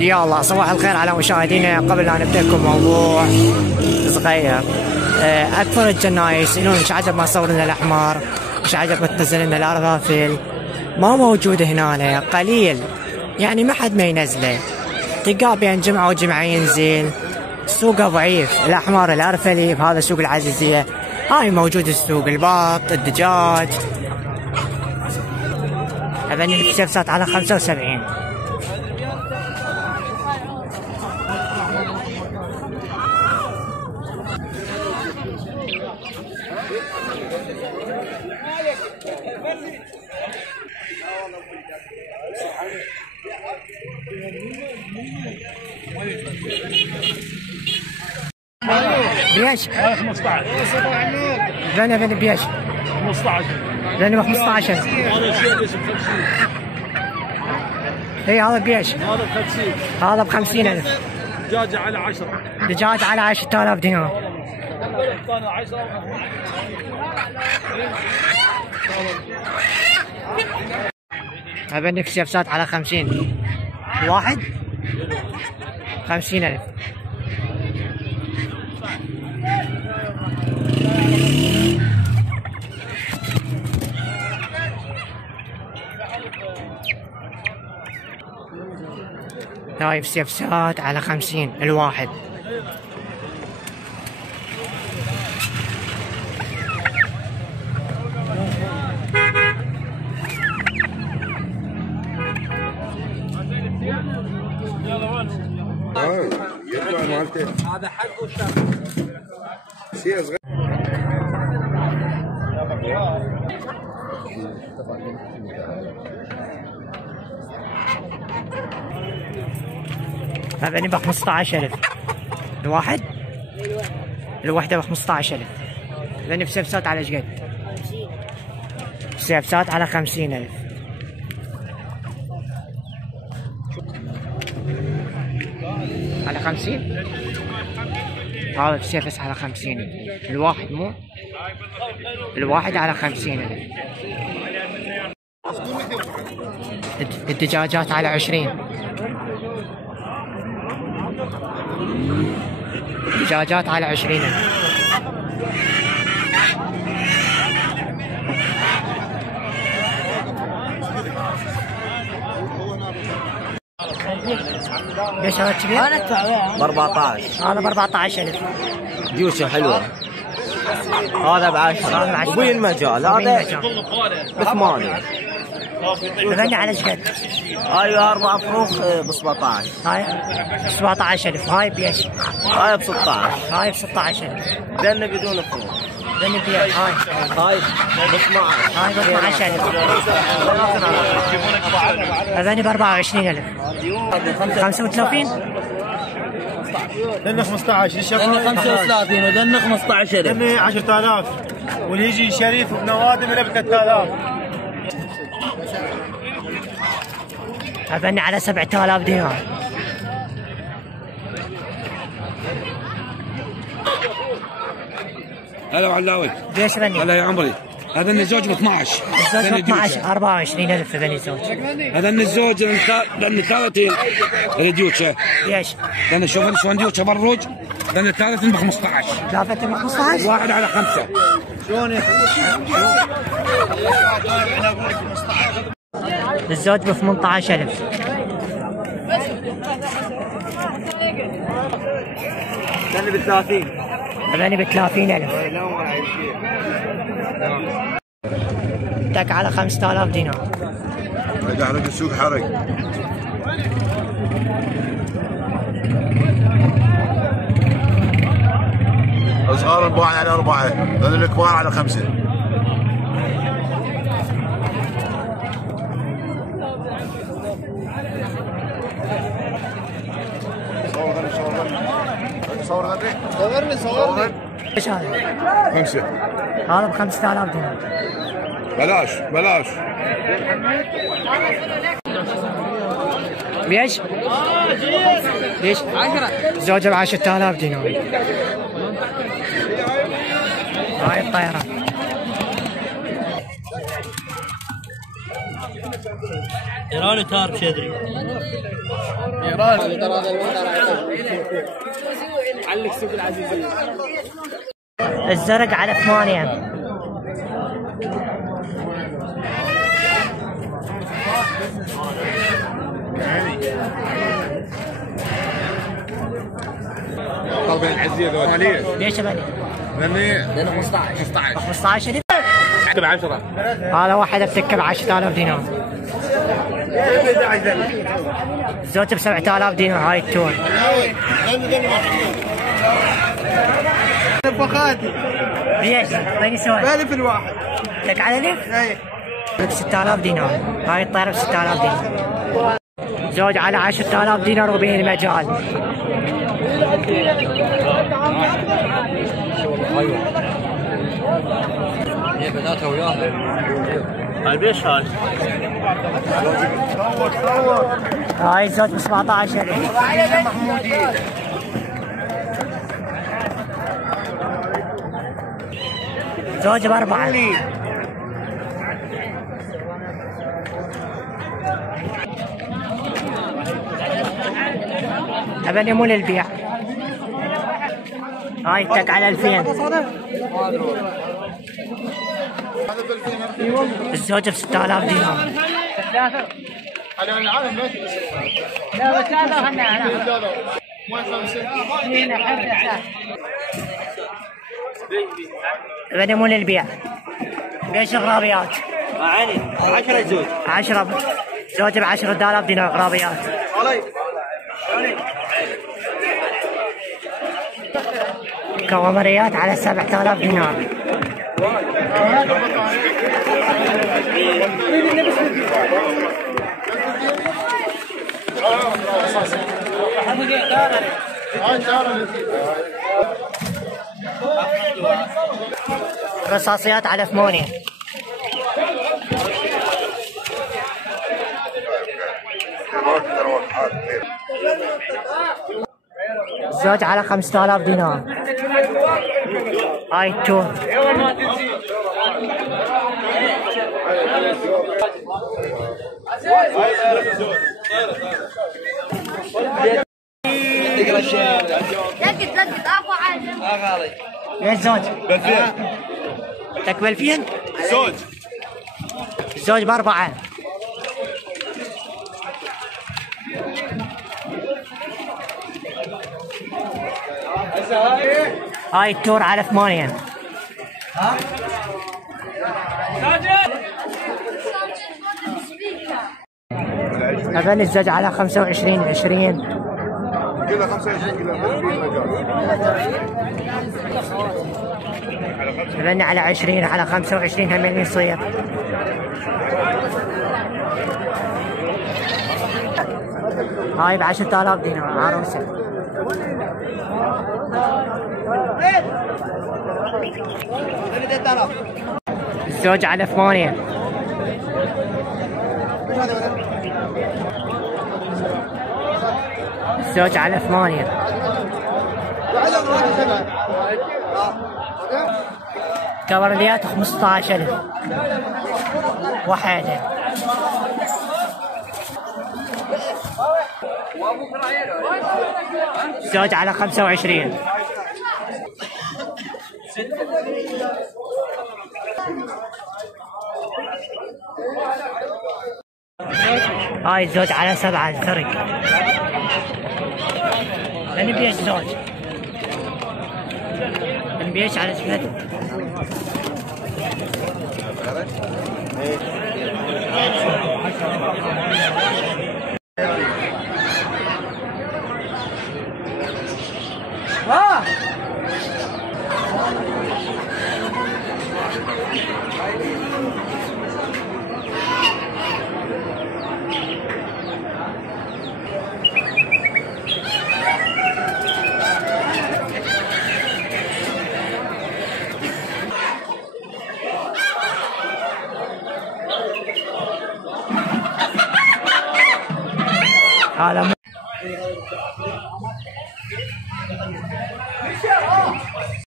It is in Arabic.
يا الله صباح الخير على مشاهدينا. قبل أن نبدأ لكم موضوع صغير، أكثر الجنايس يقولون مش عجب ما صور لنا الأحمر، مش عجب ما تنزل لنا الأرذافل، ما موجود هنا، قليل يعني ما حد ما ينزله، تلقاه بين جمعة وجمعة ينزل. سوقه ضعيف، الأحمر الأرفلي بهذا سوق العزيزية هاي موجود، السوق البط الدجاج. أبني الكسبسات على 75. بيش؟ 15. بني بيش؟ 15. بني ب 15. هذا شيء اسمه 50. اي هذا بيش؟ هذا ب 50. هذا ب 50,000. دجاجة على 10. دجاج على 10,000 دينار. أبني كسبسات على 50. الواحد 50,000. هاي كسبسات على 50 الواحد. هذا حق وشر شيء صغير. هذا ب 15,000 الواحد. الوحدة ب 15,000. لأن بسبسات على ايش قد؟ سبسات على 50,000. على 50. هذا بسبس على 50 الواحد، مو الواحد على 50,000. الدجاجات على 20. دجاجات على 20,000. ليش هذا كبير؟ ب 14. هذا ب 14,000. ديوشة حلوة. هذا ب 10. وين المجال؟ هذا ب 8. بغني على ايش قد؟ هاي 4 فروخ ب 17. هاي 17,000. هاي بيش؟ هاي ب 16. هاي ب 16,000. لأنه بدون فروخ. بغني بيش. هاي ب 12. هاي ب 12,000. بغني ب 24,000. 35. لنا 15. لأنه 35 ولأنه 15,000. لنا 10,000. واللي يجي شريف بنوادم له ب 3,000. أبني على 7,000 دينار. هلا وعلاوي. ليش بني؟ هلا يا عمري. هذا الزوج ب 12. الزوج ب 12. 24,000 بني زوج. هذا الزوج لأن 30 الديوتشة. ليش؟ لأن شوف شلون ديوتشة بروج. لأن 30 ب 15. ثلاثة ب 15. واحد على 5. شلون الزوج ب 18,000. لأنه ب 30. بني ب 30,000. تك على 5,000 دينار. حرق السوق حرق. صغار الباع على 4، لأن الكبار على 5. صورني. ايش هذا؟ 5. هذا ب 5,000 دينار. بلاش. ليش؟ ليش؟ 10. زوجة ب 10,000 دينار. هاي الطائرة. ايراني تارب شدري. علق سوق العزيزية. الزرق على 8. طلب العزية ذولية. ليش بني؟ لأنه 15. 15 اكتب 10. هذا واحد بتكب 10,000 دينار. زوجته ب 7,000 دينار هاي التون. فخاتي ليش؟ باقي سؤال. بالف الواحد. لك على لف؟ اي ب 6,000 دينار. هاي الطيارة ب 6,000 دينار. زوج على 10,000 دينار وبين المجال. هي بناتها وياها. هاي ليش هاي؟ هاي الزوج ب 17,000. زوج ب4. أبني مو للبيع. هاي تك على 2000. الزوجة ب 6,000 دينار. أبني مو للبيع. ليش غرابيات؟ عيني 10 زوج. 10 زوجة ب 10,000 دينار غرابيات. كوامريات على 7,000 دينار. رصاصيات على 8. الزوج على 5,000 دينار. هاي التون. ليش زوج؟ ب2000. لك ب2000؟ زوج. الزوج ب4. هاي التور على 8. أبني الزوج على 25 20. كذا 25 كيلو. أبني على 20 على 25 هم يصير. هاي ب 10,000 دينار عروسة. الزوج على 8. الزوج على 8. كبرليات 15,000 وحدة. الزوج على 25. هاي الزوج على 7 الزرق. نبيش زوج. نبيش على 7. هذا